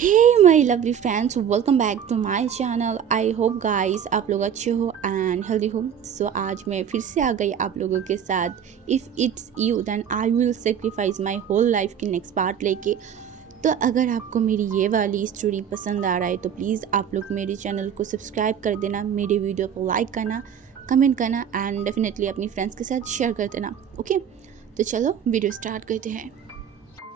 Hey my lovely friends, welcome back to my channel. I hope guys आप लोग अच्छे हो एंड हेल्दी हो। सो आज मैं फिर से आ गई आप लोगों के साथ। If it's you then I will sacrifice my whole life की नेक्स्ट पार्ट लेके। तो अगर आपको मेरी ये वाली स्टोरी पसंद आ रहा है तो प्लीज़ आप लोग मेरे चैनल को सब्सक्राइब कर देना, मेरे वीडियो को लाइक करना, कमेंट करना एंड डेफिनेटली अपनी फ्रेंड्स के साथ शेयर कर देना। ओके, तो चलो वीडियो स्टार्ट करते हैं।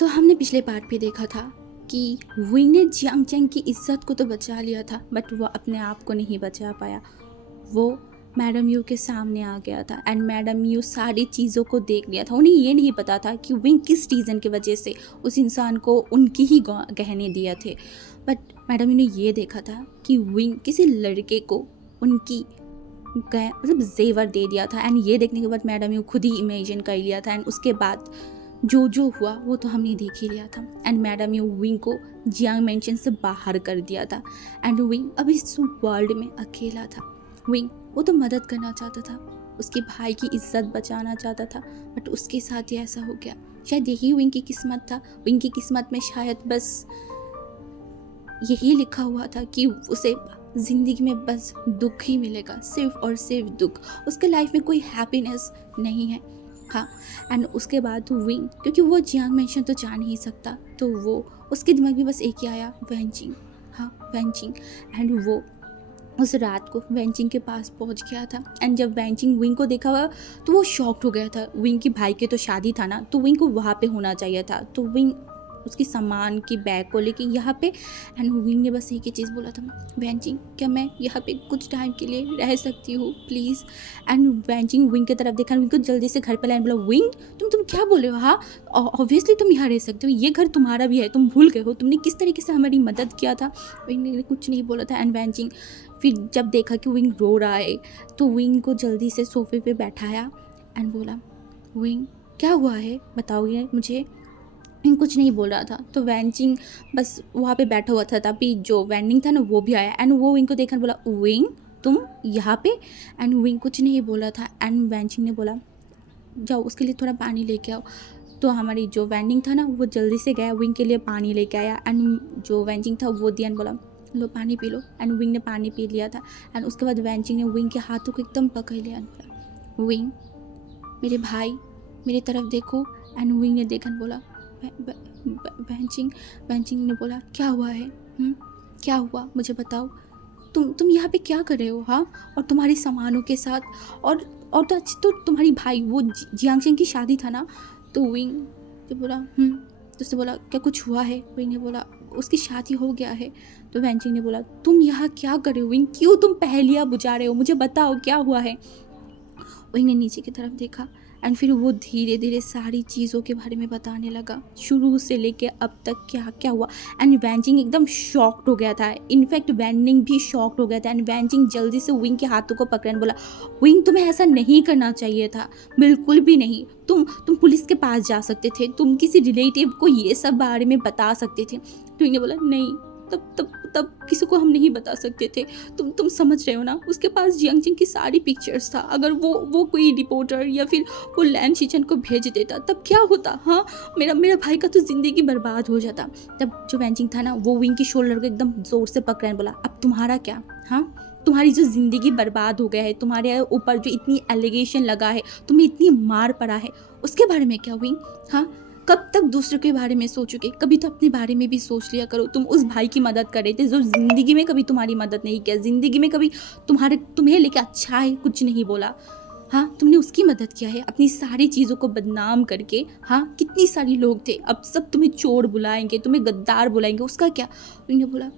तो हमने पिछले पार्ट पे देखा था कि विंग ने जियांग चेंग की इज्जत को तो बचा लिया था, बट वो अपने आप को नहीं बचा पाया। वो मैडम यू के सामने आ गया था एंड मैडम यू सारी चीज़ों को देख लिया था। उन्हें ये नहीं पता था कि विंग किस रीज़न की वजह से उस इंसान को उनकी ही गहने दिए थे। बट मैडम यू ने ये देखा था कि विंग किसी लड़के को उनकी मतलब जेवर दे दिया था एंड ये देखने के बाद मैडम यू खुद ही इमेजिन कर लिया था एंड उसके बाद जो हुआ वो तो हमने देख ही लिया था। एंड मैडम यू विंग को जियांग मेंशन से बाहर कर दिया था एंड विंग अब इस वर्ल्ड में अकेला था। विंग वो तो मदद करना चाहता था, उसके भाई की इज्जत बचाना चाहता था, बट उसके साथ ही ऐसा हो गया। शायद यही विंग की किस्मत था। विंग की किस्मत में शायद बस यही लिखा हुआ था कि उसे ज़िंदगी में बस दुख ही मिलेगा, सिर्फ और सिर्फ दुख। उसके लाइफ में कोई हैप्पीनेस नहीं है। हाँ, एंड उसके बाद विंग, क्योंकि वो जियांग मेंशन तो जा नहीं सकता, तो वो उसके दिमाग में बस एक ही आया, वेंचिंग। हाँ, वेंचिंग। एंड वो उस रात को वेंचिंग के पास पहुंच गया था एंड जब वेंचिंग विंग को देखा हुआ तो वो शॉक्ड हो गया था। विंग की भाई की तो शादी था ना, तो विंग को वहाँ पे होना चाहिए था। तो विंग उसकी सामान की बैग को लेके यहाँ पे एंड विंग ने बस एक ही चीज़ बोला था, वेंचिंग क्या मैं यहाँ पे कुछ टाइम के लिए रह सकती हूँ प्लीज़। एंड वेंचिंग विंग की तरफ देखा, विंग को जल्दी से घर पे लाइन बोला, विंग तुम क्या बोले हो? हाँ, ऑब्वियसली तुम यहाँ रह सकते हो, ये घर तुम्हारा भी है, तुम भूल गए हो तुमने किस तरीके से हमारी मदद किया था। विंग ने कुछ नहीं बोला था एंड वेंचिंग फिर जब देखा कि विंग रो रहा है तो विंग को जल्दी से सोफे पे बैठाया एंड बोला, विंग क्या हुआ है बताओगे मुझे। विंग कुछ नहीं बोल रहा था। तो वेंचिंग बस वहाँ पे बैठा हुआ था, तभी जो वेंडिंग था ना वो भी आया एंड वो विंग को देखकर बोला, विंग तुम यहाँ पे। एंड विंग कुछ नहीं बोला था एंड वेंचिंग ने बोला, जाओ उसके लिए थोड़ा पानी लेके आओ। तो हमारी जो वेंडिंग था ना वो जल्दी से गया, विंग के लिए पानी लेके आया एंड जो वेंचिंग था वो दिया एंड बोला, लो पानी पी लो। एंड विंग ने पानी पी लिया था एंड उसके बाद वेंचिंग ने विंग के हाथों को एकदम पकड़ लिया एंड बोला, विंग मेरे भाई मेरी तरफ देखो। एंड विंग ने देखा बोला, वेंचिंग ने बोला, क्या हुआ है? क्या हुआ मुझे बताओ, तुम यहाँ पे क्या कर रहे हो? हाँ, और तुम्हारी सामानों के साथ और तो तुम्हारी भाई वो जियांगचेंग की शादी था ना। तो विंग ने बोला तो उसने बोला, क्या कुछ हुआ है? विंग ने बोला, उसकी शादी हो गया है। तो वेंचिंग ने बोला, तुम यहाँ क्या कर रहे हो विंग, क्यों तुम पहेलियाँ बुझा रहे हो, मुझे बताओ क्या हुआ है। विंग ने नीचे की तरफ देखा एंड फिर वो धीरे धीरे सारी चीज़ों के बारे में बताने लगा, शुरू से लेके अब तक क्या क्या हुआ। एंड वेंचिंग एकदम शॉक्ड हो गया था, इनफैक्ट वेंडिंग भी शॉक्ड हो गया था एंड वेंचिंग जल्दी से विंग के हाथों को पकड़ने बोला, विंग तुम्हें ऐसा नहीं करना चाहिए था, बिल्कुल भी नहीं। तुम पुलिस के पास जा सकते थे, तुम किसी रिलेटिव को ये सब बारे में बता सकते थे। तो विंग ने बोला, नहीं, तब तब तब किसी को हम नहीं बता सकते थे। तुम समझ रहे हो ना, उसके पास जियांगचेंग की सारी पिक्चर्स था। अगर वो कोई रिपोर्टर या फिर वो लैन शिचन को भेज देता तब क्या होता? हाँ, मेरा भाई का तो ज़िंदगी बर्बाद हो जाता। तब जो वेंचिंग था ना वो विंग की शोल्डर को एकदम ज़ोर से पकड़ा बोला, अब तुम्हारा क्या? हाँ, तुम्हारी जो ज़िंदगी बर्बाद हो गया है, तुम्हारे ऊपर जो इतनी एलिगेशन लगा है, तुम्हें इतनी मार पड़ा है, उसके बारे में क्या विंग? हाँ, कब तक दूसरों के बारे में सोचोगे? कभी तो अपने बारे में भी सोच लिया करो। तुम उस भाई की मदद कर रहे थे जो ज़िंदगी में कभी तुम्हारी मदद नहीं किया, ज़िंदगी में कभी तुम्हें लेके अच्छा है कुछ नहीं बोला। हाँ, तुमने उसकी मदद किया है अपनी सारी चीज़ों को बदनाम करके। हाँ, कितनी सारी लोग थे, अब सब तुम्हें चोर बुलाएंगे, तुम्हें गद्दार बुलाएंगे, उसका क्या? उन्होंने बोला,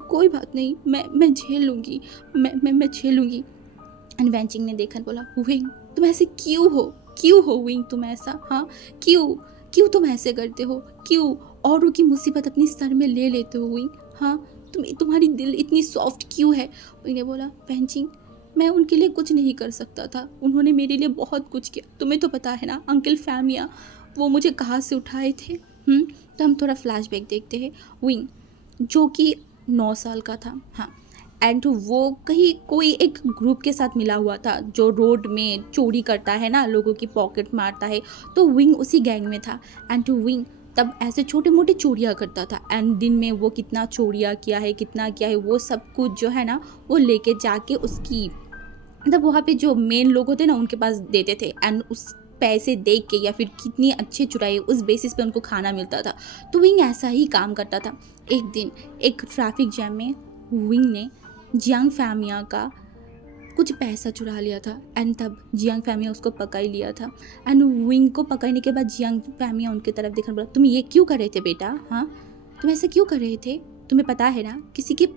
कोई बात नहीं, मैं झेल लूँगी, मैं झेल लूँगी। एंड वेंचिंग ने देखा बोला, विंग तुम ऐसे क्यों हो विंग, तुम ऐसा, हाँ क्यों तुम ऐसे करते हो? क्यों औरों की मुसीबत अपनी सर में ले लेते हो विंग? हाँ, तुम्हारी दिल इतनी सॉफ्ट क्यों है? विंग ने बोला, वेंचिंग मैं उनके लिए कुछ नहीं कर सकता था, उन्होंने मेरे लिए बहुत कुछ किया, तुम्हें तो पता है ना अंकल फैमिया, वो मुझे कहाँ से उठाए थे। तो हम थोड़ा फ्लैशबैक देखते हैं। विंग जो कि 9 साल का था, हाँ, एंड वो कहीं कोई एक ग्रुप के साथ मिला हुआ था जो रोड में चोरी करता है ना, लोगों की पॉकेट मारता है, तो विंग उसी गैंग में था। एंड विंग तब ऐसे छोटे मोटे चोरियाँ करता था, एंड दिन में वो कितना चोरियाँ किया है, कितना किया है, वो सब कुछ जो है ना वो लेके जाके उसकी मतलब वहाँ पे जो मेन लोग होते ना उनके पास देते थे, एंड उस पैसे देख के या फिर कितनी अच्छे चुराए उस बेसिस पे उनको खाना मिलता था। तो विंग ऐसा ही काम करता था। एक दिन एक ट्रैफिक जैम में विंग ने जियांग फैमिया का कुछ पैसा चुरा लिया था, एंड तब जियांग फैमिया उसको पकड़ लिया था। एंड विंग को पकड़ने के बाद जियांग फैमिया उनकी तरफ देखकर बोला, तुम ये क्यों कर रहे थे बेटा? हाँ, तुम ऐसा क्यों कर रहे थे? तुम्हें पता है ना किसी के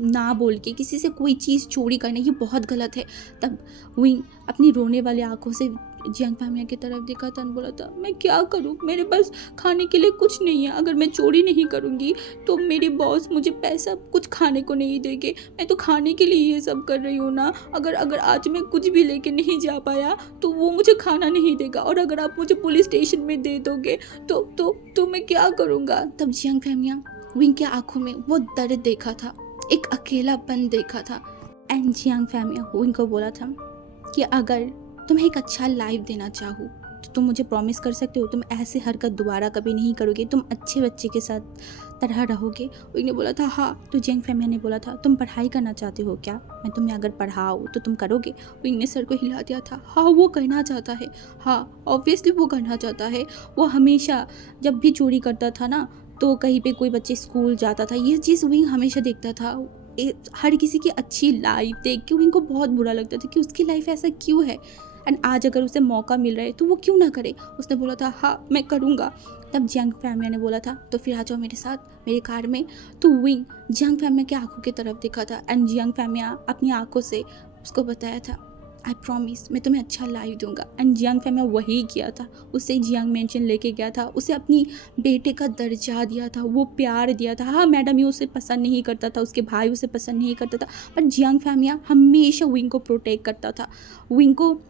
ना बोल के किसी से कोई चीज़ चोरी करना ये बहुत गलत है। तब विंग अपनी रोने वाली आंखों से जियांग फैमिया की तरफ देखा था और बोला था, मैं क्या करूँ, मेरे पास खाने के लिए कुछ नहीं है। अगर मैं चोरी नहीं करूँगी तो मेरे बॉस मुझे पैसा कुछ खाने को नहीं देंगे। मैं तो खाने के लिए ये सब कर रही हूँ ना। अगर अगर आज मैं कुछ भी लेके नहीं जा पाया तो वो मुझे खाना नहीं देगा, और अगर आप मुझे पुलिस स्टेशन में दे दोगे तो मैं क्या करूँगा? तब जियांग फैमिया विंग की आंखों में वो दर्द देखा था, एक अकेलापन देखा था। एंड जियांग फैमिया विंग को बोला था कि अगर तुम्हें एक अच्छा लाइफ देना चाहो तो तुम मुझे प्रॉमिस कर सकते हो तुम ऐसे हरकत दोबारा कभी नहीं करोगे, तुम अच्छे बच्चे के साथ तरह रहोगे? विंग ने बोला था हाँ। तो जियांग फैमिया ने बोला था, तुम पढ़ाई करना चाहते हो क्या? मैं तुम्हें अगर पढ़ाऊँ तो तुम करोगे? विंग ने सर को हिला दिया था। हाँ, वो करना चाहता है। हाँ, ऑब्वियसली वो करना चाहता है। वो हमेशा जब भी चोरी करता था ना तो कहीं पे कोई बच्चे स्कूल जाता था, ये चीज़ विंग हमेशा देखता था। हर किसी की अच्छी लाइफ देख के विंग को बहुत बुरा लगता था कि उसकी लाइफ ऐसा क्यों है, एंड आज अगर उसे मौका मिल रहा है तो वो क्यों ना करे। उसने बोला था हाँ मैं करूँगा। तब जियांग फैमिया ने बोला था तो फिर आ जाओ मेरे साथ मेरे कार में। तो विंग जियांग फैमिया की आंखों की तरफ देखा था, एंड जियांग फैमिया अपनी आंखों से उसको बताया था, आई प्रॉमिस मैं तुम्हें अच्छा लाइफ दूंगा। एंड जियांग फैमिया वही किया था, उसे जियांग मैंशन लेके गया था, उसे अपनी बेटे का दर्जा दिया था, वो प्यार दिया था। हाँ, मैडम ये उसे पसंद नहीं करता था, उसके भाई उसे पसंद नहीं करता था, बट जियांग फैमिया हमेशा विंग को प्रोटेक्ट करता था। विंग को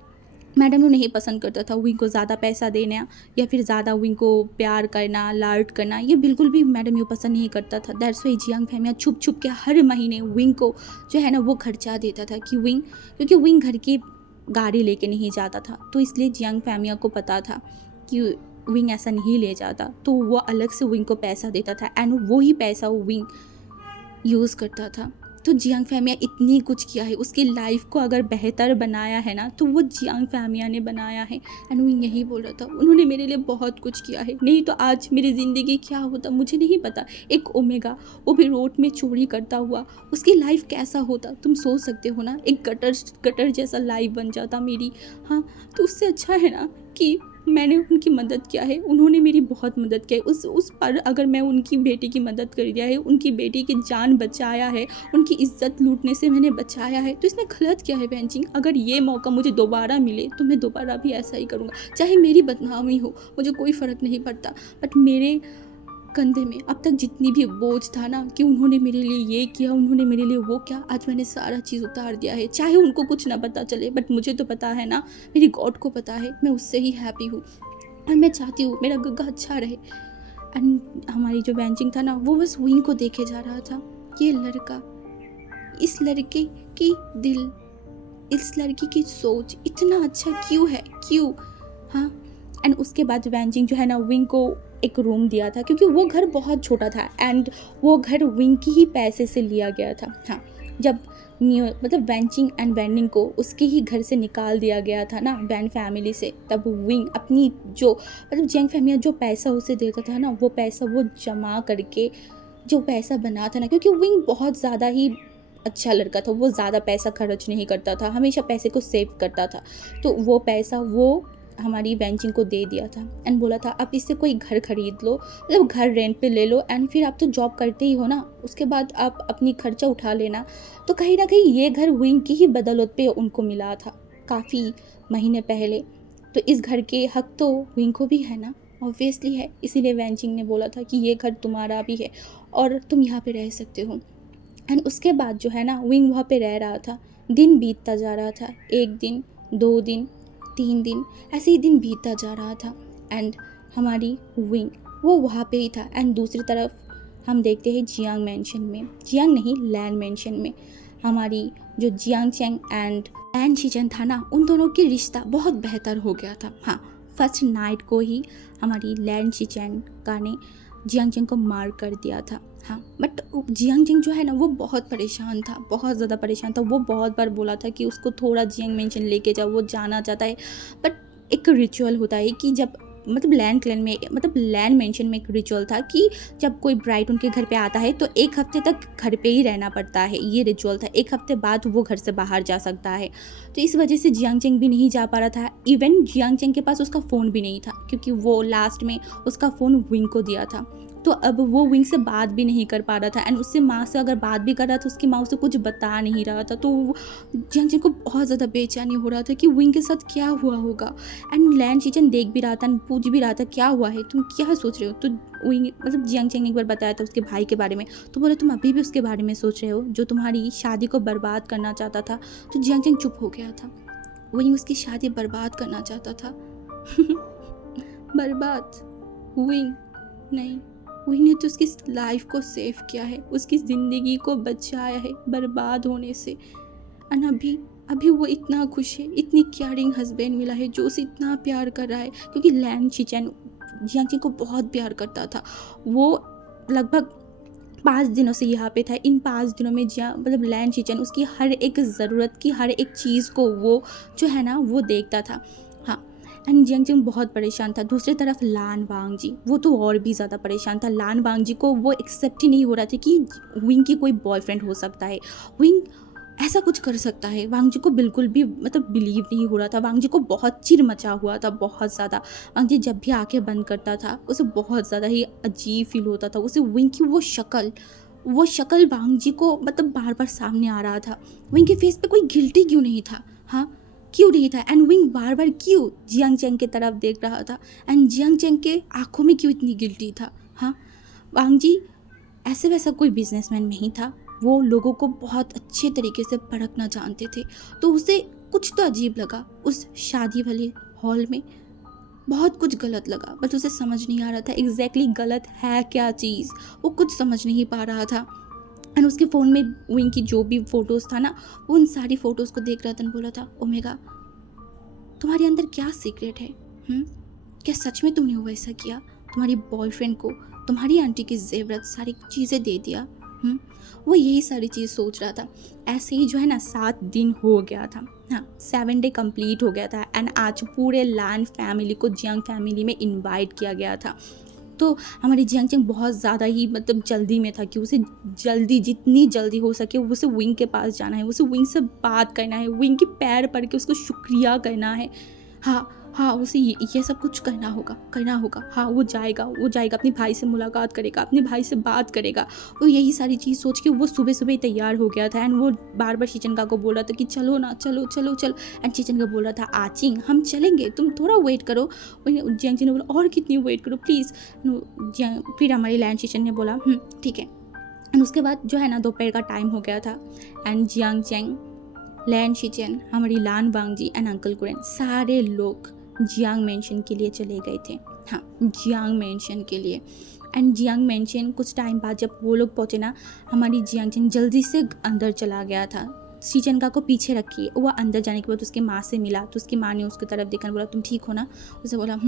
मैडम नहीं पसंद करता था, विंग को ज़्यादा पैसा देना या फिर ज़्यादा विंग को प्यार करना, लाड करना, ये बिल्कुल भी मैडम यू पसंद नहीं करता था। दैट्स वाई जियांग फैमिया छुप छुप के हर महीने विंग को जो है ना वो खर्चा देता था कि विंग, क्योंकि विंग घर की गाड़ी लेके नहीं जाता था, तो इसलिए जियांग फैमिया को पता था कि विंग ऐसा नहीं ले जाता, तो वो अलग से विंग को पैसा देता था, एंड वही पैसा वो विंग यूज़ करता था। तो जियांग फैमिया इतनी कुछ किया है, उसकी लाइफ को अगर बेहतर बनाया है ना तो वो जियांग फैमिया ने बनाया है। एंड वो यही बोल रहा था, उन्होंने मेरे लिए बहुत कुछ किया है, नहीं तो आज मेरी ज़िंदगी क्या होता मुझे नहीं पता। एक ओमेगा वो भी रोड में चोरी करता हुआ, उसकी लाइफ कैसा होता तुम सोच सकते हो ना। एक गटर जैसा लाइफ बन जाता मेरी। हाँ, तो उससे अच्छा है ना कि मैंने उनकी मदद किया है, उन्होंने मेरी बहुत मदद की है। उस पर अगर मैं उनकी बेटी की मदद कर दिया है, उनकी बेटी की जान बचाया है, उनकी इज्जत लूटने से मैंने बचाया है, तो इसमें गलत क्या है बहन जी? अगर ये मौका मुझे दोबारा मिले तो मैं दोबारा भी ऐसा ही करूँगा, चाहे मेरी बदनामी हो, मुझे कोई फ़र्क नहीं पड़ता। बट मेरे कंधे में अब तक जितनी भी बोझ था ना कि उन्होंने मेरे लिए ये किया, उन्होंने मेरे लिए वो किया, आज मैंने सारा चीज़ उतार दिया है। चाहे उनको कुछ ना पता चले, बट मुझे तो पता है ना, मेरी गॉड को पता है, मैं उससे ही हैप्पी हूँ और मैं चाहती हूँ मेरा गग्गा अच्छा रहे। एंड हमारी जो बेंचिंग था ना वो बस विंग को देखे जा रहा था, ये लड़का, इस लड़के की दिल, इस लड़की की सोच इतना अच्छा क्यों है, क्यों? हाँ। एंड उसके बाद वेंजिंग जो है ना विंग को एक रूम दिया था, क्योंकि वो घर बहुत छोटा था, एंड वो घर विंग की ही पैसे से लिया गया था। हाँ, जब मतलब वेंचिंग एंड वैनिंग को उसके ही घर से निकाल दिया गया था ना वैन फैमिली से, तब विंग अपनी जो मतलब जियांग फैमिया जो पैसा उसे देता था ना वो पैसा वो जमा करके जो पैसा बना था ना, क्योंकि विंग बहुत ज़्यादा ही अच्छा लड़का था, वो ज़्यादा पैसा खर्च नहीं करता था, हमेशा पैसे को सेव करता था, तो वो पैसा वो हमारी बेंचिंग को दे दिया था एंड बोला था अब इससे कोई घर खरीद लो, मतलब घर रेंट पे ले लो, एंड फिर आप तो जॉब करते ही हो ना, उसके बाद आप अपनी खर्चा उठा लेना। तो कहीं ना कहीं ये घर विंग की ही बदौलत पे उनको मिला था काफ़ी महीने पहले, तो इस घर के हक तो विंग को भी है ना, ऑब्वियसली है। इसीलिए वेंचिंग ने बोला था कि ये घर तुम्हारा भी है और तुम यहाँ पे रह सकते हो। एंड उसके बाद जो है ना विंग वहाँ पे रह रहा था, दिन बीतता जा रहा था, 1 दिन 2 दिन 3 दिन ऐसे ही दिन बीतता जा रहा था, एंड हमारी विंग वो वहाँ पे ही था। एंड दूसरी तरफ हम देखते हैं जियांग मैंशन में, जियांग नहीं लैन मैंशन में, हमारी जो जियांग चैंग एंड शीजन था ना उन दोनों की रिश्ता बहुत बेहतर हो गया था। हाँ, फर्स्ट नाइट को ही हमारी लैन शिचेन का ने जियांग चेंग को मार कर दिया था। हाँ, बट जियांग चेंग जो है ना वो बहुत परेशान था, बहुत ज़्यादा परेशान था। वो बहुत बार बोला था कि उसको थोड़ा जियांग मेंशन लेके जाओ, वो जाना चाहता है। बट एक रिचुअल होता है कि जब लैंड क्लैन में लैंड मेंशन में एक रिचुअल था कि जब कोई ब्राइड उनके घर पे आता है तो एक हफ्ते तक घर पे ही रहना पड़ता है। ये रिचुअल था, एक हफ्ते बाद वो घर से बाहर जा सकता है। तो इस वजह से जियांग चेंग भी नहीं जा पा रहा था। इवन जियांग चेंग के पास उसका फ़ोन भी नहीं था, क्योंकि वो लास्ट में उसका फ़ोन विंग को दिया था। तो अब वो विंग से बात भी नहीं कर पा रहा था, एंड उससे माँ से अगर बात भी कर रहा था उसकी माँ उसे कुछ बता नहीं रहा था। तो जियांग चेंग को बहुत ज़्यादा बेचैनी हो रहा था कि विंग के साथ क्या हुआ होगा। एंड लैन शिचेन देख भी रहा था, पूछ भी रहा था क्या हुआ है, तुम क्या सोच रहे हो। तो विंग जियांग चेंग ने एक बार बताया था उसके भाई के बारे में। तो बोला तुम अभी भी उसके बारे में सोच रहे हो जो तुम्हारी शादी को बर्बाद करना चाहता था। तो जियांग चेंग चुप हो गया था। विंग उसकी शादी बर्बाद करना चाहता था। बर्बाद विंग नहीं, विंग ने तो उसकी लाइफ को सेव किया है, उसकी ज़िंदगी को बचाया है बर्बाद होने से। और अभी वो इतना खुश है, इतनी केयरिंग हस्बैंड मिला है जो उसे इतना प्यार कर रहा है। क्योंकि लैन शिचेन जियांग चेंग को बहुत प्यार करता था। वो लगभग 5 दिनों से यहाँ पे था। इन 5 दिनों में लैन शिचेन उसकी हर एक ज़रूरत की हर एक चीज़ को वो जो है ना वो देखता था। हाँ, एंड जियांग चेंग बहुत परेशान था। दूसरी तरफ लान वांग जी वो तो और भी ज़्यादा परेशान था। लान वांग जी को वो एक्सेप्ट ही नहीं हो रहा था कि विंग की कोई बॉयफ्रेंड हो सकता है, विंग ऐसा कुछ कर सकता है। वांग जी को बिल्कुल भी बिलीव नहीं हो रहा था। वांग जी को बहुत चिर मचा हुआ था, बहुत ज़्यादा। वांग जी जब भी आंखें बंद करता था उसे बहुत ज़्यादा ही अजीब फील होता था। उसे विंग की वो शक्ल वांग जी को बार बार सामने आ रहा था। विंग के फेस पे कोई गिल्टी क्यों नहीं था, हाँ क्यों नहीं था। एंड विंग बार बार क्यों जियांग चेंग की तरफ देख रहा था, एंड जियांग चेंग के आँखों में क्यों इतनी गिल्टी था। हाँ, वांग जी ऐसे वैसा कोई बिजनेसमैन नहीं था। वो लोगों को बहुत अच्छे तरीके से परखना जानते थे। तो उसे कुछ तो अजीब लगा उस शादी वाले हॉल में, बहुत कुछ गलत लगा, बट उसे समझ नहीं आ रहा था एग्जैक्टली गलत है क्या चीज़। वो कुछ समझ नहीं पा रहा था। एंड उसके फ़ोन में विंग की जो भी फ़ोटोज़ था ना, वो उन सारी फ़ोटोज़ को देख रहा था। बोला था ओमेगा तुम्हारे अंदर क्या सीक्रेट है, क्या सच में तुमने वैसा किया, तुम्हारी बॉयफ्रेंड को तुम्हारी आंटी की जेवरत सारी चीज़ें दे दिया। वो यही सारी चीज़ सोच रहा था। ऐसे ही जो है ना 7 दिन हो गया था। हाँ, 7 डे कंप्लीट हो गया था। एंड आज पूरे लैन फैमिली को जियांग फैमिली में इनवाइट किया गया था। तो हमारी जियांग चेंग बहुत ज़्यादा ही जल्दी में था कि उसे जितनी जल्दी हो सके उसे विंग के पास जाना है, उसे विंग से बात करना है, विंग के पैर पड़ के उसको शुक्रिया करना है। हाँ, उसे ये सब कुछ करना होगा। हाँ, वो जाएगा अपने भाई से मुलाकात करेगा, अपने भाई से बात करेगा। वो यही सारी चीज़ सोच के वो सुबह ही तैयार हो गया था। एंड वो बार बार शिचनका को बोल रहा था कि चलो ना, चलो। एंड शिचनका बोल रहा था आचिंग हम चलेंगे, तुम थोड़ा वेट करो। जियांग चेंग ने बोला और कितनी वेट करो प्लीज़। फिर हमारी लैन शिचन ने बोला ठीक है। एंड उसके बाद जो है ना दोपहर का टाइम हो गया था। एंड जियांग चेंग, लैन शिचेन, हमारी लान वांग जी एंड अंकल कुरेन सारे लोग जियांग मेंशन के लिए चले गए थे। हाँ, जियांग मेंशन के लिए। एंड जियांग मेंशन कुछ टाइम बाद जब वो लोग पहुँचे ना, हमारी जियांग चेंग जल्दी से अंदर चला गया था। शिचनका को पीछे रखिए। वो अंदर जाने के बाद उसकी माँ से मिला तो उसकी माँ ने उसकी तरफ देखा, बोला तुम ठीक हो ना। उसे बोला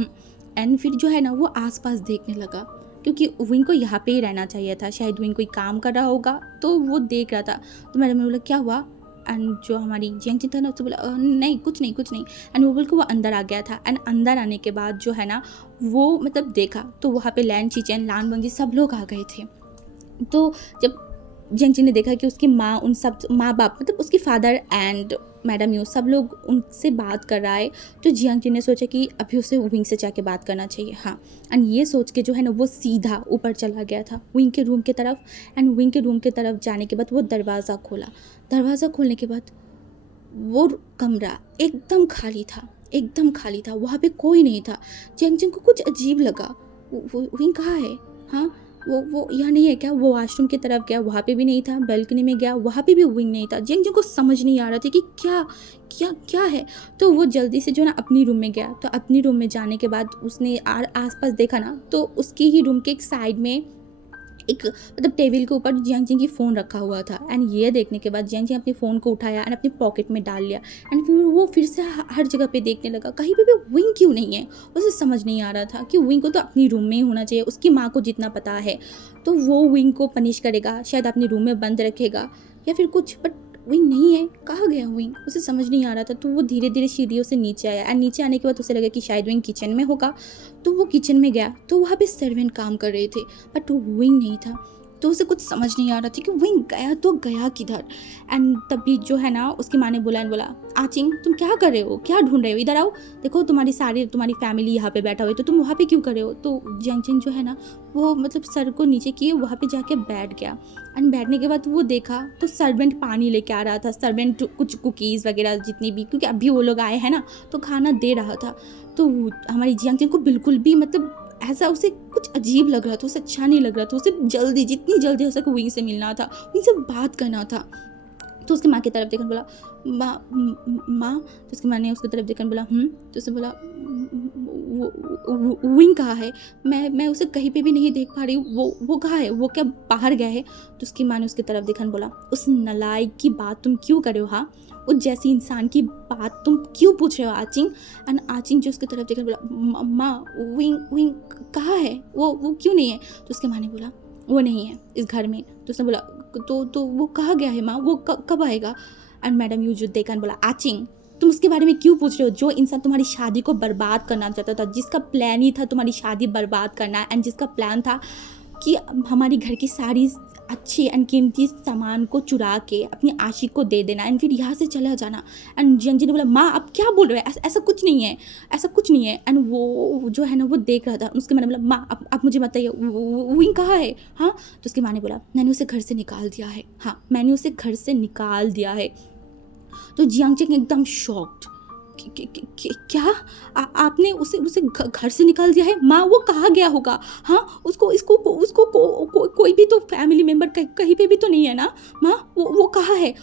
एंड फिर जो है ना वो आसपास देखने लगा, क्योंकि विंग को यहाँ पे ही रहना चाहिए था। शायद विंग कोई काम कर रहा होगा तो वो देख रहा था। तो मैडम ने बोला क्या हुआ। एंड जो हमारी जियांग चेंग था ना उससे बोला नहीं कुछ नहीं। एंड वो बोल के वो अंदर आ गया था। एंड अंदर आने के बाद जो है ना वो देखा तो वहाँ पे लैन शिचेन, लान वांग जी सब लोग आ गए थे। तो जब जियांग चेंग ने देखा कि उसकी माँ उन सब माँ बाप उसकी फादर एंड मैडम यू सब लोग उनसे बात कर रहा है, तो जियांग चेंग ने सोचा कि अभी उसे विंग से जाके बात करना चाहिए। हाँ, एंड ये सोच के जो है ना वो सीधा ऊपर चला गया था विंग के रूम की तरफ। एंड विंग के रूम की तरफ जाने के बाद वो दरवाज़ा खोला। दरवाज़ा खोलने के बाद वो कमरा एकदम खाली था। वहाँ पे कोई नहीं था। जियांग चेंग को कुछ अजीब लगा। वो विंग कहाँ है। हाँ, वो यहाँ नहीं है क्या। वो वॉशरूम की तरफ गया, वहाँ पे भी नहीं था। बैल्कनी में गया, वहाँ पे भी विंग नहीं था। जियांग चेंग को समझ नहीं आ रहा था कि क्या है। तो वो जल्दी से जो ना अपनी रूम में गया। तो अपनी रूम में जाने के बाद उसने आसपास देखा ना, तो उसकी ही रूम के एक साइड में एक मतलब टेबल के ऊपर जियांग जिंग की फ़ोन रखा हुआ था एंड ये देखने के बाद जियांग जिंग अपने फ़ोन को उठाया एंड अपने पॉकेट में डाल लिया एंड फिर वो फिर से हर जगह पे देखने लगा, कहीं पे भी विंग क्यों नहीं है। उसे समझ नहीं आ रहा था कि विंग को तो अपनी रूम में ही होना चाहिए, उसकी माँ को जितना पता है तो वो विंग को पनिश करेगा, शायद अपने रूम में बंद रखेगा या फिर कुछ, बट विंग नहीं है, कहाँ गया विंग, उसे समझ नहीं आ रहा था। तो वो धीरे धीरे सीढ़ियों से नीचे आया एंड नीचे आने के बाद उसे लगा कि शायद विंग किचन में होगा, तो वो किचन में गया तो वहाँ पे सर्वेंट काम कर रहे थे बट वो विंग नहीं था। तो उसे कुछ समझ नहीं आ रहा था कि विंग गया तो गया किधर। एंड तभी जो है ना उसकी माँ ने बोला एंड बोला, आचिंग तुम क्या कर रहे हो, क्या ढूंढ रहे हो, इधर आओ, देखो तुम्हारी फैमिली यहाँ पे बैठा हुआ है तो तुम वहाँ पे क्यों कर रहे हो। तो जियांग जो है ना वो मतलब सर को नीचे किए वहाँ पे जाके बैठ गया एंड बैठने के बाद वो देखा तो सर्वेंट पानी लेके आ रहा था, सर्वेंट कुछ कुकीज़ वगैरह जितनी भी, क्योंकि अभी वो लोग आए हैं ना तो खाना दे रहा था। तो हमारी जियांग को बिल्कुल भी मतलब ऐसा उसे कुछ अजीब लग रहा था, उसे अच्छा नहीं लग रहा था, उसे जल्दी जितनी जल्दी हो सके विंग से मिलना था, विंग से बात करना था। तो उसकी माँ की तरफ देखकर बोला, माँ। तो उसकी माँ ने उसकी तरफ देखकर बोला तो उसने बोला, विंग कहाँ है, मैं उसे कहीं पे भी नहीं देख पा रही हूँ, वो कहाँ है, वो क्या बाहर गया है। तो उसकी माँ ने उसकी तरफ देखकर बोला, उस नालायक की बात तुम क्यों कर रहे हो, हाँ उस जैसी इंसान की बात तुम क्यों पूछ रहे हो आचिंग। एंड आचिंग जो उसकी तरफ देखकर बोला, माँ विंग कहाँ है, वो क्यों नहीं है। तो उसके माँ ने बोला, वो नहीं है इस घर में। तो उसने बोला, तो वो कहाँ गया है माँ, वो कब आएगा। एंड मैडम यू जो देखा बोला, आचिंग तुम उसके बारे में क्यों पूछ रहे हो, जो इंसान तुम्हारी शादी को बर्बाद करना चाहता था, जिसका प्लान ही था तुम्हारी शादी बर्बाद करना एंड जिसका प्लान था कि हमारी घर की सारी अच्छी एंड कीमती सामान को चुरा के अपनी आशिक को दे देना एंड फिर यहाँ से चला जाना। एंड जियांग जी ने बोला, माँ आप क्या बोल रहे हो, ऐसा कुछ नहीं है, ऐसा कुछ नहीं है। एंड वो जो है ना वो देख रहा था, उसके मैंने बोला, माँ आप मुझे बताइए विंग कहाँ है। हाँ तो उसकी माँ ने बोला, मैंने उसे घर से निकाल दिया है, हाँ मैंने उसे घर से निकाल दिया है। तो जियांग जिंग एकदम शॉक्ड, क्या आपने उसे घर से निकाल दिया है, माँ वो कहाँ गया होगा, हाँ कोई भी तो फैमिली मेम्बर कहीं पे भी तो नहीं है ना माँ, वो कहाँ है,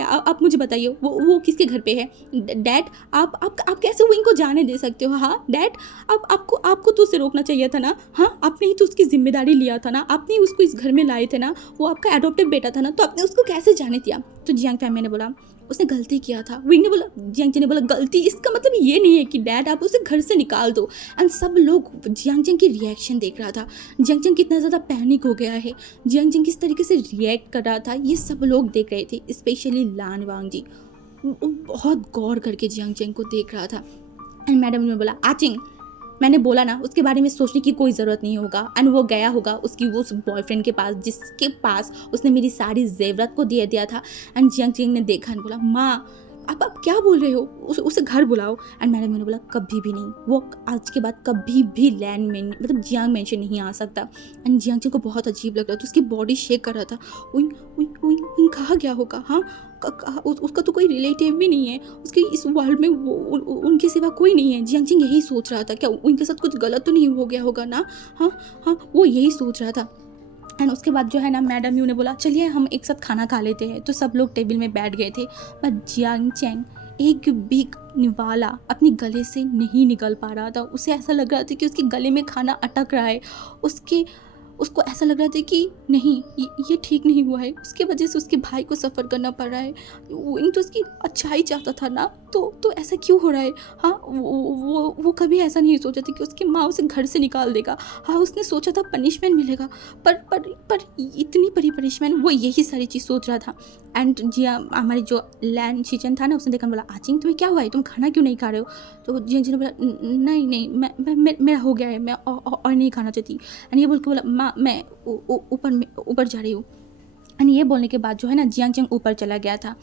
आप मुझे बताइए वो किसके घर पे है। डैड आप कैसे विंग को जाने दे सकते हो, हाँ डैड आपको तो उसे रोकना चाहिए था ना, हाँ आपने ही तो उसकी जिम्मेदारी लिया था ना, आपने ही उसको इस घर में लाए थे ना, वो आपका एडॉप्टेड बेटा था ना, तो आपने उसको कैसे जाने दिया। तो जियांग फैमिली ने बोला, उसने गलती किया था। विंग ने बोला, जियांग जी ने बोला, गलती इसका मतलब ये नहीं है कि डैड आप उसे घर से निकाल दो। एंड सब लोग जियांग जिंग की रिएक्शन देख रहा था, जियांग जिंग कितना ज़्यादा पैनिक हो गया है, जियांग जिंग किस तरीके से रिएक्ट कर रहा था, ये सब लोग देख रहे थे, स्पेशली लान वांग जी वो बहुत गौर करके जियांग जिंग को देख रहा था। एंड मैडम ने बोला, आचिंग मैंने बोला ना उसके बारे में सोचने की कोई ज़रूरत नहीं होगा। एंड वो गया होगा उसकी वो उस बॉयफ्रेंड के पास जिसके पास उसने मेरी सारी जेवरात को दे दिया था। एंड जियांग जिंग ने देखा एंड बोला, माँ आप क्या बोल रहे हो, उसे घर बुलाओ। एंड मैडम ने बोला, कभी भी नहीं, वो आज के बाद कभी भी लैंड में मतलब जियांग मेंशन नहीं आ सकता। एंड जियांग जिंग को बहुत अजीब लग रहा था, उसकी बॉडी शेक कर रहा था, विंग विंग विंग विंग कहाँ गया होगा, हाँ उसका तो कोई रिलेटिव भी नहीं है, उसके इस वर्ल्ड में वो उनके सिवा कोई नहीं है। जियांग जिंग यही सोच रहा था, क्या उनके साथ कुछ गलत तो नहीं हो गया होगा ना, हाँ वो यही सोच रहा था। एंड उसके बाद जो है ना मैडम यू ने बोला, चलिए हम एक साथ खाना खा लेते हैं। तो सब लोग टेबल में बैठ गए थे, पर जियांग चैंग एक भी निवाला अपने गले से नहीं निकल पा रहा था। उसे ऐसा लग रहा था कि उसके गले में खाना अटक रहा है, उसको ऐसा लग रहा था कि नहीं ये ठीक नहीं हुआ है, उसके वजह से उसके भाई को सफ़र करना पड़ रहा है। वो तो उसकी अच्छाई चाहता था ना, तो ऐसा क्यों हो रहा है। हाँ वो कभी ऐसा नहीं सोचा था कि उसकी माँ उसे घर से निकाल देगा। हाँ उसने सोचा था पनिशमेंट मिलेगा, पर इतनी बड़ी पनिशमेंट, वो यही सारी चीज़ सोच रहा था। एंड जिया हमारी जो लैंड शिचन था ना उसने देखा, बोला, आचिंग तुम्हें क्या हुआ है, तुम खाना क्यों नहीं खा रहे हो। तो जियांग जी ने बोला, नहीं मेरा हो गया है, मैं और नहीं खाना चाहती। एंड ये बोल के बोला, माँ मैं ऊपर जा रही हूँ। एंड ये बोलने के बाद जो है ना जियांग जिंग ऊपर चला गया था।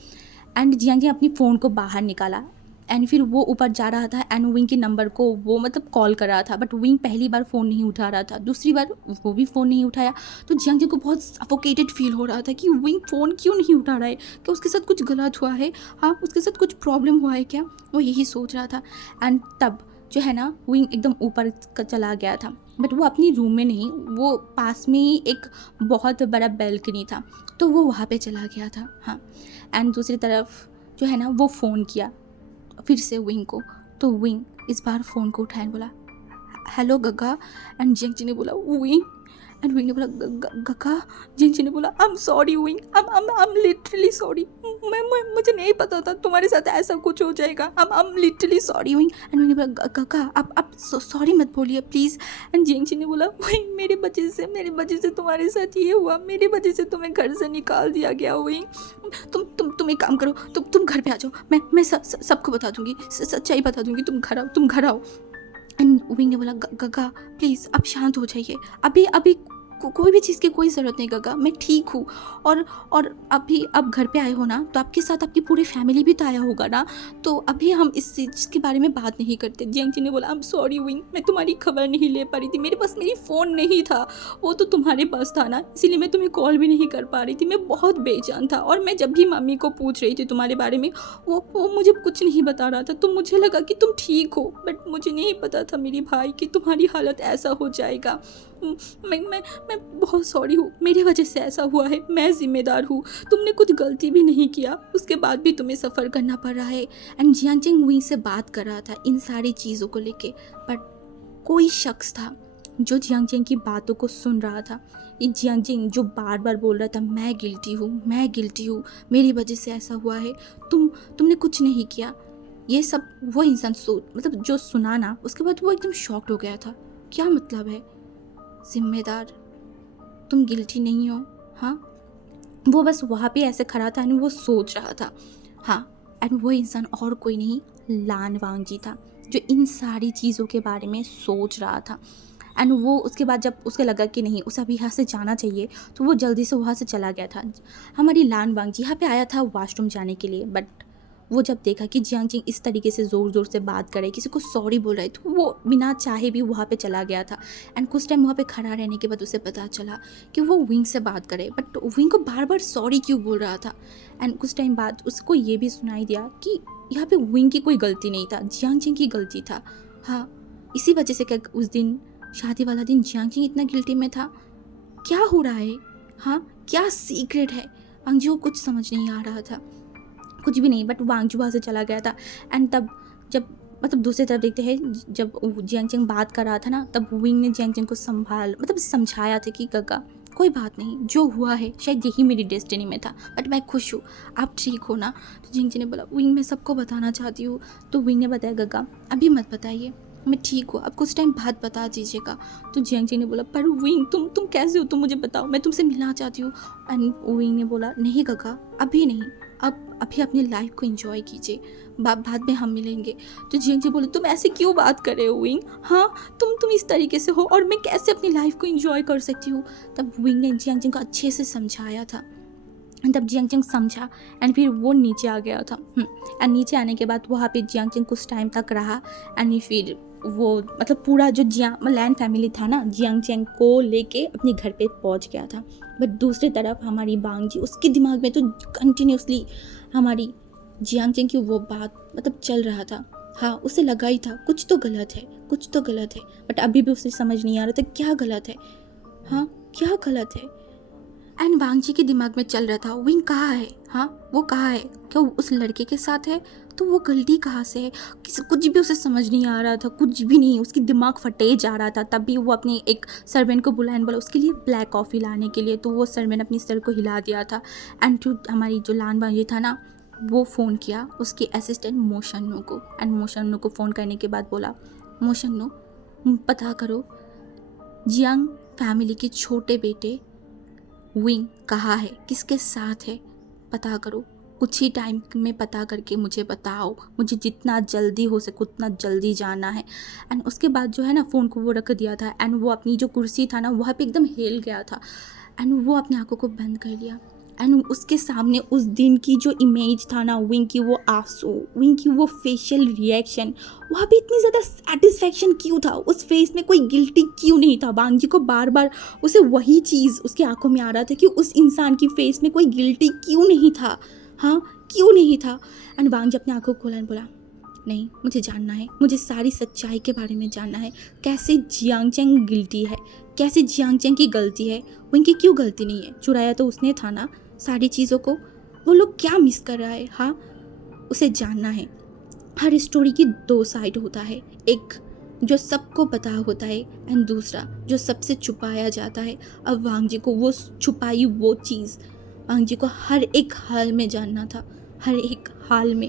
एंड जियांग जिंग अपनी फ़ोन को बाहर निकाला एंड फिर वो ऊपर जा रहा था एंड विंग के नंबर को वो मतलब कॉल कर रहा था, बट विंग पहली बार फ़ोन नहीं उठा रहा था, दूसरी बार वो भी फ़ोन नहीं उठाया। तो जियांग जिंग को बहुत सफोकेटेड फील हो रहा था कि विंग फ़ोन क्यों नहीं उठा रहा है, क्या उसके साथ कुछ गलत हुआ है, हाँ उसके साथ कुछ प्रॉब्लम हुआ है क्या, वो यही सोच रहा था। एंड तब जो है ना विंग एकदम ऊपर चला गया था, बट वो अपनी रूम में नहीं, वो पास में ही एक बहुत बड़ा बैल्कनी था, तो वो वहाँ पे चला गया था। हाँ एंड दूसरी तरफ जो है ना वो फ़ोन किया फिर से विंग को, तो विंग इस बार फ़ोन को उठाया बोला, हेलो गगा। एंड जियांग जी ने बोला, विंग। एंड विंग ने बोला गगा। जिंगजिंग ने बोला I am sorry wing, I am literally sorry, मुझे नहीं पता था तुम्हारे साथ ऐसा कुछ हो जाएगा, I am literally sorry wing. And wing ने बोला गगा आप सॉरी मत बोलिए प्लीज़। एंड जिंगजिंग ने बोला विंग मेरी वजह से तुम्हारे साथ ये हुआ, मेरी वजह से तुम्हें घर से निकाल दिया गया विंग। तुम एक काम करो, तुम घर पे आ जाओ, मैं सबको बता दूंगी, सच्चाई बता दूंगी, तुम घर आओ। एंड विंग ने बोला गगा प्लीज़ आप शांत हो जाइए, अभी कोई भी चीज़ की कोई ज़रूरत नहीं गगा, मैं ठीक हूँ। और अभी आप घर पे आए हो ना, तो आपके साथ आपकी पूरी फैमिली भी तो आया होगा ना, तो अभी हम इस चीज़ के बारे में बात नहीं करते। जियांगजी ने बोला आई एम सॉरी विंग, मैं तुम्हारी खबर नहीं ले पा रही थी, मेरे पास मेरी फ़ोन नहीं था, वो तो तुम्हारे पास था ना, इसीलिए मैं तुम्हें कॉल भी नहीं कर पा रही थी, मैं बहुत बेजान था। और मैं जब भी मम्मी को पूछ रही थी तुम्हारे बारे में, वो मुझे कुछ नहीं बता रहा था, तो मुझे लगा कि तुम ठीक हो, बट मुझे नहीं पता था मेरी भाई कि तुम्हारी हालत ऐसा हो जाएगा। मैं बहुत सॉरी हूँ, मेरी वजह से ऐसा हुआ है, मैं ज़िम्मेदार हूँ, तुमने कुछ गलती भी नहीं किया, उसके बाद भी तुम्हें सफ़र करना पड़ रहा है। एंड जियांगजिंग विंग से बात कर रहा था इन सारी चीज़ों को लेके, बट कोई शख्स था जो जियांगजिंग की बातों को सुन रहा था। ये जियांगजिंग जो बार बार बोल रहा था मैं गिल्टी हूँ, मेरी वजह से ऐसा हुआ है, तुमने कुछ नहीं किया, ये सब वो इंसान मतलब जो सुना ना, उसके बाद वो एकदम शॉक्ड हो गया था। क्या मतलब है जिम्मेदार, तुम गिल्टी नहीं हो? हाँ, वो बस वहाँ पे ऐसे खड़ा था एंड वो सोच रहा था। हाँ, एंड वो इंसान और कोई नहीं लान वांगजी था, जो इन सारी चीज़ों के बारे में सोच रहा था। एंड वो उसके बाद जब उसके लगा कि नहीं उसे अभी यहाँ से जाना चाहिए, तो वो जल्दी से वहाँ से चला गया था। हमारी लान वांगजी यहाँ पे आया था वॉशरूम जाने के लिए, बट वो जब देखा कि जियांगजिंग इस तरीके से ज़ोर ज़ोर से बात करे, किसी को सॉरी बोल रहा है, तो वो बिना चाहे भी वहाँ पे चला गया था। एंड कुछ टाइम वहाँ पे खड़ा रहने के बाद उसे पता चला कि वो विंग से बात करे, बट विंग को बार बार सॉरी क्यों बोल रहा था। एंड कुछ टाइम बाद उसको ये भी सुनाई दिया कि यहाँ पे विंग की कोई गलती नहीं था, जियांगजिंग की गलती था। हाँ, इसी वजह से क्या उस दिन शादी वाला दिन जियांगजिंग इतना गिल्टी में था? क्या हो रहा है? हाँ, क्या सीक्रेट है? वांगजू को कुछ समझ नहीं आ रहा था, कुछ भी नहीं, बट वांगजू वहाँ से चला गया था। एंड तब जब मतलब दूसरी तरफ देखते हैं, जब जियांगजिंग बात कर रहा था ना, तब विंग ने जियांगजिंग को समझाया था कि गगा कोई बात नहीं, जो हुआ है शायद यही मेरी डेस्टिनी में था, बट मैं खुश हूँ, आप ठीक हो ना? तो जियांगजिंग ने बोला विंग मैं सबको बताना चाहती हूँ। तो विंग ने बताया गगा अभी मत बताइए, मैं ठीक हूँ, आप कुछ टाइम बाद बता दीजिएगा। तो जियांगजिंग ने बोला पर विंग तुम कैसे हो, तुम मुझे बताओ, मैं तुमसे मिलना चाहती हूँ। एंड विंग ने बोला नहीं गगा अभी नहीं, अभी अपनी लाइफ को एंजॉय कीजिए, बाद में हम मिलेंगे। तो जियांगजिंग बोले तुम ऐसे क्यों बात कर रहे हो विंग? हाँ, तुम इस तरीके से हो और मैं कैसे अपनी लाइफ को एंजॉय कर सकती हूँ? तब विंग ने जियांगजिंग को अच्छे से समझाया था। तब जियांगजिंग समझा एंड फिर वो नीचे आ गया था। एंड नीचे आने के बाद वहाँ पे जियांगजिंग कुछ टाइम तक रहा। एंड फिर वो मतलब पूरा जो लैन फैमिली था ना, जियांगजिंग को लेके अपने घर पे पहुँच गया था। बट दूसरी तरफ हमारी वांगजी, उसके दिमाग में तो कंटिन्यूसली हमारी जियांगजिंग की वो बात मतलब चल रहा था। हाँ, उसे लगा ही था कुछ तो गलत है, बट अभी भी उसे समझ नहीं आ रहा था क्या गलत है। हाँ, क्या गलत है? एंड वांगजी के दिमाग में चल रहा था विंग कहाँ है? हाँ, वो कहाँ है? क्या वो उस लड़के के साथ है? तो वो गलती कहाँ से है? कुछ भी उसे समझ नहीं आ रहा था, कुछ भी नहीं, उसकी दिमाग फटे जा रहा था। तभी वो अपने एक सर्वेंट को बुलाया, बोला उसके लिए ब्लैक कॉफ़ी लाने के लिए। तो वो सर्वेंट अपनी सर को हिला दिया था। एंड जो हमारी जो लान वांगजी था ना, वो फ़ोन किया उसके असिस्टेंट मोशन्नो को। एंड मोशन्नो को फ़ोन करने के बाद बोला मोशन्नो पता करो जियांग फैमिली के छोटे बेटे विंग कहाँ है, किसके साथ है, पता करो, कुछ ही टाइम में पता करके मुझे बताओ, मुझे जितना जल्दी हो सके उतना जल्दी जाना है। एंड उसके बाद जो है ना फ़ोन को वो रख दिया था। एंड वो अपनी जो कुर्सी था ना वहाँ पे एकदम हिल गया था। एंड वो अपनी आंखों को बंद कर लिया। एंड उसके सामने उस दिन की जो इमेज था ना, विंग की वो आंसू, विंग की वो फेशियल रिएक्शन, वहाँ पे इतनी ज़्यादा सेटिस्फैक्शन क्यों था? उस फेस में कोई गिल्टी क्यों नहीं था? वांगजी को बार बार उसे वही चीज़ उसकी आंखों में आ रहा था कि उस इंसान की फेस में कोई गिल्टी क्यों नहीं था। हाँ, क्यों नहीं था? एंड वांगजी अपनी आंखों को खोला और बोला नहीं, मुझे जानना है, मुझे सारी सच्चाई के बारे में जानना है। कैसे जियांगजिंग गिल्टी है, कैसे जियांगजिंग की गलती है? विंग की क्यों गलती नहीं है? चुराया तो उसने था ना सारी चीज़ों को। वो लोग क्या मिस कर रहा है? हाँ, उसे जानना है। हर स्टोरी की दो साइड होता है, एक जो सबको पता होता है, एंड दूसरा जो सबसे छुपाया जाता है। अब वांग जी को वो छुपाई वो चीज़ वांग जी को हर एक हाल में जानना था, हर एक हाल में।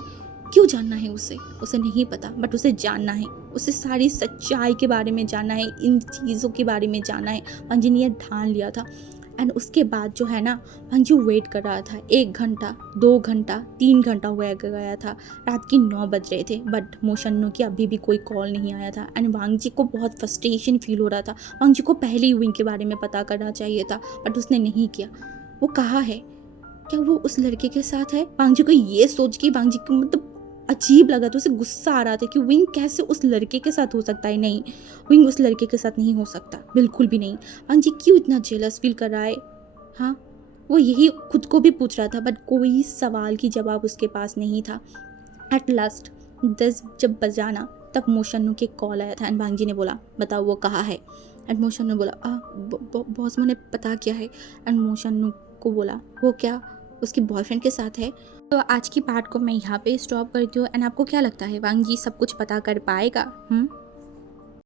क्यों जानना है उसे? उसे नहीं पता, बट उसे जानना है। उसे सारी सच्चाई के बारे में जानना है, इन चीज़ों के बारे में जानना है। वांग जी ने यह ठान लिया था। एंड उसके बाद जो है ना, वांग जी वेट कर रहा था। 1 घंटा, 2 घंटा, 3 घंटा हो गया था। रात की 9 बज रहे थे, बट मोशन्नो की अभी भी कोई कॉल नहीं आया था। एंड वांग जी को बहुत फ्रस्ट्रेशन फील हो रहा था। वांग जी को पहले ही विंग के बारे में पता करना चाहिए था, बट उसने नहीं किया। वो कहाँ है? क्या वो उस लड़के के साथ है? वांग जी को ये सोच के वांग जी को मतलब अजीब लगा था। उसे गुस्सा आ रहा था कि विंग कैसे उस लड़के के साथ हो सकता है। नहीं, विंग उस लड़के के साथ नहीं हो सकता, बिल्कुल भी नहीं। वांग जी क्यों इतना जेलस फील कर रहा है? हाँ, वो यही खुद को भी पूछ रहा था, बट कोई सवाल की जवाब उसके पास नहीं था। एट लास्ट 10 जब बजाना, तब मोशन्नो के कॉल आया था। एंड वांग जी ने बोला, बताओ वो कहाँ है? एंड मोशन्नो बोला, बॉस मैंने पता किया है। एंड मोशन्नो को बोला, वो क्या उसके बॉयफ्रेंड के साथ है? तो आज की पार्ट को मैं यहाँ पे स्टॉप करती हूँ। एंड आपको क्या लगता है, वांग जी सब कुछ पता कर पाएगा?